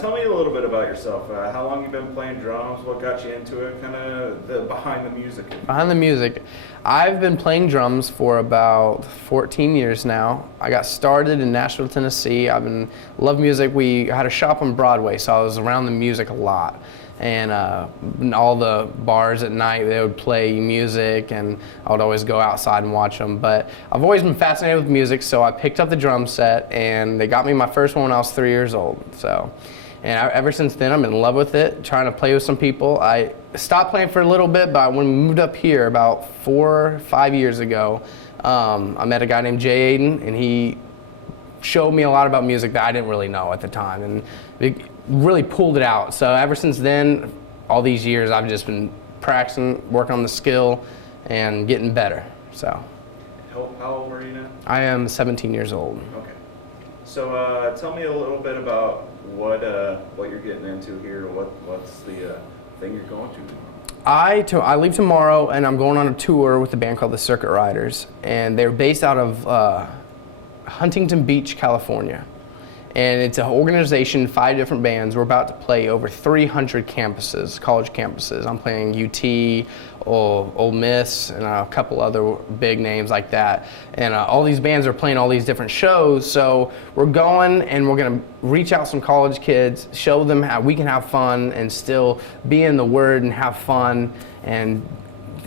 tell me a little bit about yourself. How long you been playing drums? What got you into it? Kind of the behind the music. Behind the music, I've been playing drums for about 14 years now. I got started in Nashville, Tennessee. Love music. We had a shop on Broadway, so I was around the music a lot. And all the bars at night, they would play music, and I would always go outside and watch them. But I've always been fascinated with music, so I picked up the drum set, and they got me my first one when I was 3 years old. Ever since then, I'm in love with it, trying to play with some people. I stopped playing for a little bit, but when we moved up here about 4 or 5 years ago, I met a guy named Jay Aiden, and he showed me a lot about music that I didn't really know at the time, and it really pulled it out. So ever since then, all these years, I've just been practicing, working on the skill, and getting better. So. How old are you now? I am 17 years old. Okay. So tell me a little bit about what you're getting into here. What's the thing you're going to? I leave tomorrow, and I'm going on a tour with a band called the Circuit Riders, and they're based out of Huntington Beach, California. And it's an organization, 5 different bands. We're about to play over 300 campuses, college campuses. I'm playing UT, Ole Miss, and a couple other big names like that. And all these bands are playing all these different shows. So we're going, and we're going to reach out some college kids, show them how we can have fun and still be in the Word and have fun and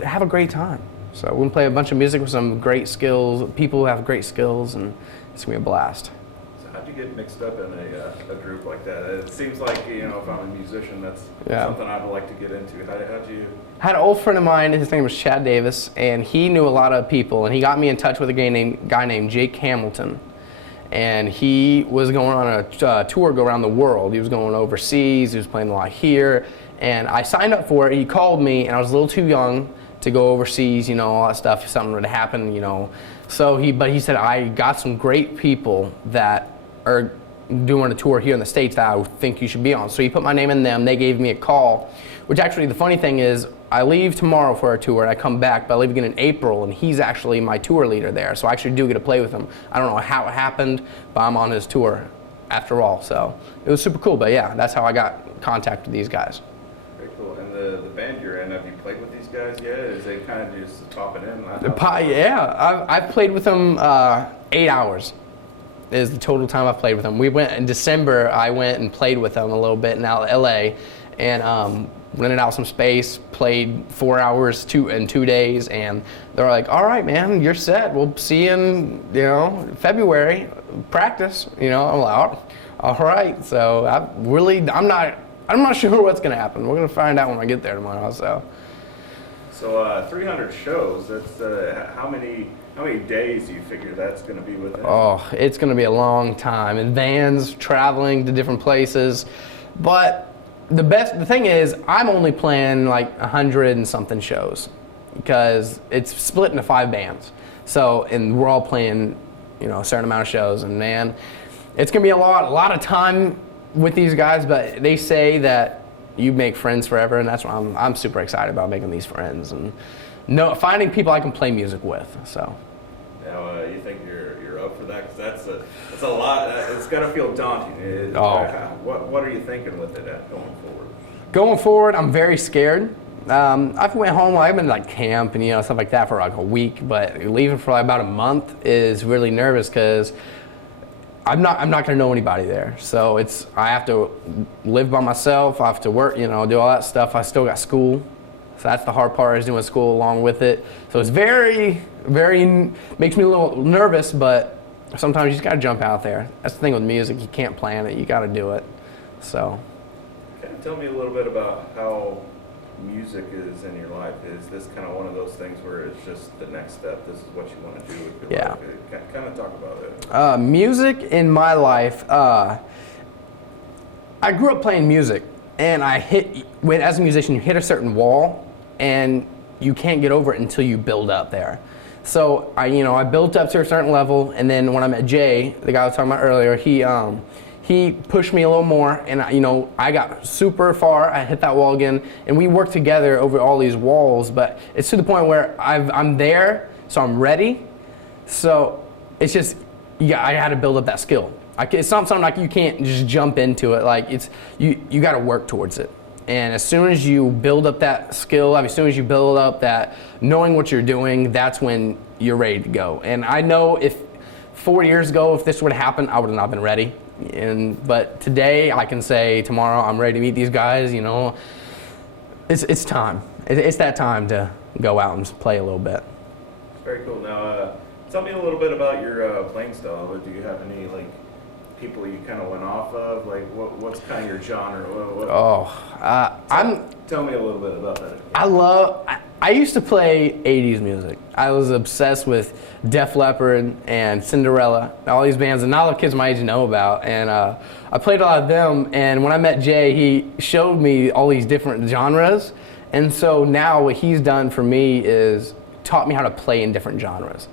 have a great time. So we're going to play a bunch of music with some great skills, people who have great skills, and it's going to be a blast. How'd you get mixed up in a group like that? It seems like, if I'm a musician, that's something I'd like to get into. How'd you? I had an old friend of mine, his name was Chad Davis, and he knew a lot of people, and he got me in touch with a guy named Jake Hamilton. And he was going on a tour go around the world. He was going overseas, he was playing a lot here, and I signed up for it. He called me, and I was a little too young to go overseas, all that stuff, if something would happen, But he said, I got some great people that are doing a tour here in the States that I think you should be on. So he put my name in them, they gave me a call, which actually the funny thing is, I leave tomorrow for our tour, and I come back, but I leave again in April, and he's actually my tour leader there, so I actually do get to play with him. I don't know how it happened, but I'm on his tour after all, so it was super cool, but yeah, that's how I got contact with these guys. Very cool. And the band you're in, have you played with these guys yet? Is they kind of just popping in? Yeah, I've played with them 8 hours. Is the total time I've played with them. We went in December, I went and played with them a little bit in LA, and rented out some space, played 4 hours in 2 days, and they were like, all right, man, you're set. We'll see you in, February, practice. I'm like, all right. So I'm not sure what's gonna happen. We're gonna find out when I get there tomorrow, so. So 300 shows, that's how many days do you figure that's going to be within? Oh, it's going to be a long time. In vans, traveling to different places. But the thing is, I'm only playing like 100 and something shows because it's split into 5 bands. So, and we're all playing, a certain amount of shows. And man, it's going to be a lot of time with these guys, but they say that you make friends forever, and that's why I'm super excited about making these friends and finding people I can play music with. So. Now, you think you're up for that? Because that's a lot. It's got to feel daunting. What are you thinking with it going forward? Going forward, I'm very scared. I've went home. I've been like camp and stuff like that for like a week, but leaving for like about a month is really nervous because I'm not going to know anybody there. So I have to live by myself. I have to work, do all that stuff. I still got school. So that's the hard part, is doing school along with it. So it's very, makes me a little nervous, but sometimes you just got to jump out there. That's the thing with music. You can't plan it. You got to do it. So. Tell me a little bit about how music is in your life. Is this kind of one of those things where it's just the next step? This is what you want to do with your life? Kind of talk about it. Music in my life, I grew up playing music, and as a musician, you hit a certain wall, and you can't get over it until you build up there. So I built up to a certain level, and then when I met Jay, the guy I was talking about earlier, he pushed me a little more, and I got super far. I hit that wall again, and we worked together over all these walls. But it's to the point where I'm there, so I'm ready. So it's just, I had to build up that skill. It's not something like you can't just jump into it. Like you got to work towards it. And as soon as you build up that skill, as soon as you build up that knowing what you're doing, that's when you're ready to go. And I know if 4 years ago, if this would have happened, I would have not been ready. But today, I can say tomorrow I'm ready to meet these guys. You know, it's time. It's that time to go out and play a little bit. Very cool. Now, tell me a little bit about your playing style. Do you have any like people you kind of went off of? Like, what's kind of your genre? Tell me a little bit about that. I used to play 80s music. I was obsessed with Def Leppard and Cinderella, all these bands that not a lot of kids my age know about. And I played a lot of them, and when I met Jay, he showed me all these different genres. And so now what he's done for me is taught me how to play in different genres.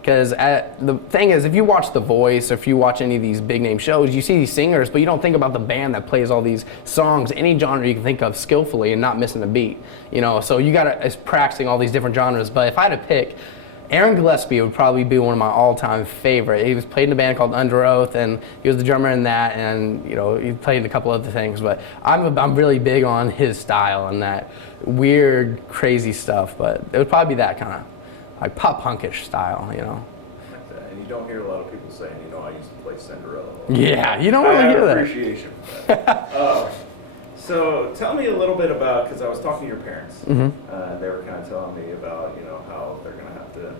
Because the thing is, if you watch The Voice, or if you watch any of these big name shows, you see these singers, but you don't think about the band that plays all these songs, any genre you can think of skillfully and not missing a beat. You know, so you it's practicing all these different genres. But if I had to pick, Aaron Gillespie would probably be one of my all-time favorite. He was played in a band called Under Oath, and he was the drummer in that, and you know, he played in a couple other things. But I'm really big on his style and that weird, crazy stuff. But it would probably be that kind of like pop punkish style, you know. Like that. And you don't hear a lot of people saying, you know, I used to play Cinderella. Yeah, you don't really hear that. Appreciation for that. So tell me a little bit about, because I was talking to your parents, Mm-hmm. They were kind of telling me about, you know, how they're going to have to,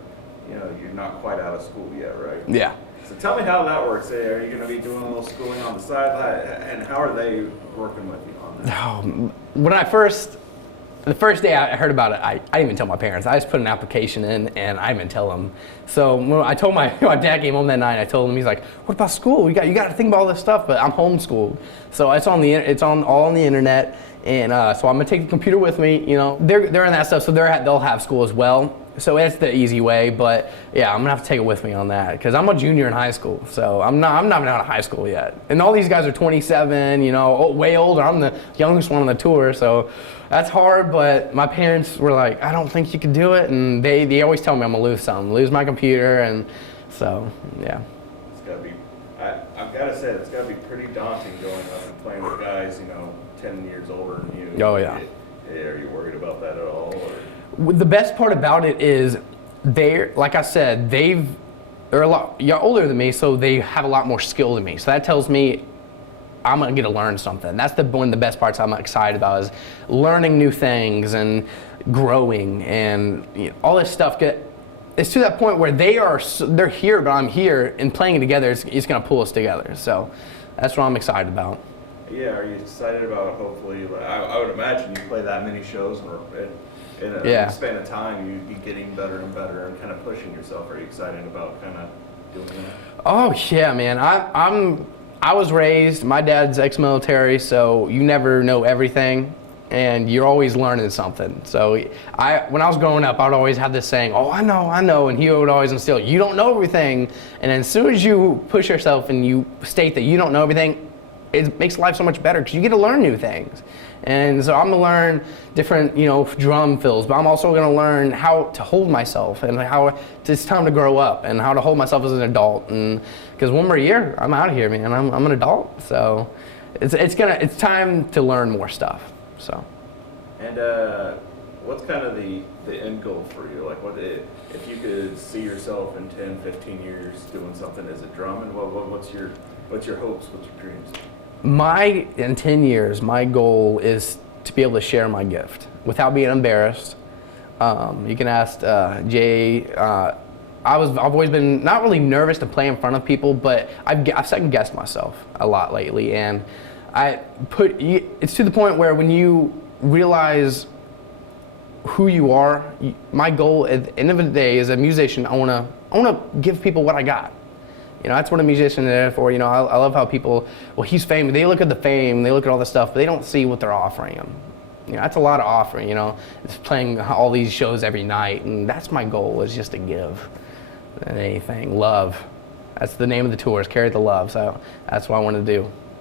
you know, you're not quite out of school yet, right? Yeah. So tell me how that works. Hey, are you going to be doing a little schooling on the side? And how are they working with you on that? The first day I heard about it, I didn't even tell my parents. I just put an application in, and I didn't even tell them. So when I told my dad came home that night, I told him, he's like, "What about school? You got to think about all this stuff." But I'm homeschooled, so it's all on the internet, and so I'm gonna take the computer with me. You know, they're in that stuff, so they'll have school as well. So it's the easy way, but yeah, I'm gonna have to take it with me on that because I'm a junior in high school, so I'm not even out of high school yet. And all these guys are 27, you know, way older. I'm the youngest one on the tour, so that's hard. But my parents were like, "I don't think you can do it," and they always tell me I'm gonna lose something, lose my computer, and so yeah. It's gotta be. I've gotta say, it's gotta be pretty daunting going up and playing with guys, you know, 10 years older than you. Oh yeah. Are you worried about that at all? Or? The best part about it is like I said, they're a lot older than me, so they have a lot more skill than me. So that tells me I'm gonna get to learn something. That's one of the best parts I'm excited about, is learning new things and growing and all this stuff. It's to that point where they're here, but I'm here, and playing together is gonna pull us together. So that's what I'm excited about. Yeah, are you excited about hopefully? I would imagine you play that many shows in a span of time, you'd be getting better and better and kind of pushing yourself. Are you excited about kind of doing that? Oh yeah, man. I was raised. My dad's ex-military, so you never know everything, and you're always learning something. So when I was growing up, I'd always have this saying, "Oh, I know," and he would always instill, "You don't know everything." And as soon as you push yourself and you state that you don't know everything, it makes life so much better because you get to learn new things. And so I'm gonna learn different, drum fills, but I'm also gonna learn how to hold myself and how it's time to grow up and how to hold myself as an adult. And because one more year, I'm out of here, man. I'm an adult, so it's time to learn more stuff. So. And what's kind of the end goal for you? Like, what if you could see yourself in 10, 15 years doing something as a drummer? What's your hopes? What's your dreams? In 10 years, my goal is to be able to share my gift without being embarrassed. You can ask Jay. I've always been not really nervous to play in front of people, but I've second guessed myself a lot lately, and it's to the point where when you realize who you are, my goal at the end of the day as a musician, I wanna give people what I got. That's what a musician is there for. I love how people, he's famous. They look at the fame, they look at all the stuff, but they don't see what they're offering him. That's a lot of offering, It's playing all these shows every night, and that's my goal, is just to give than anything. Love. That's the name of the tour, is Carry the Love, so that's what I want to do.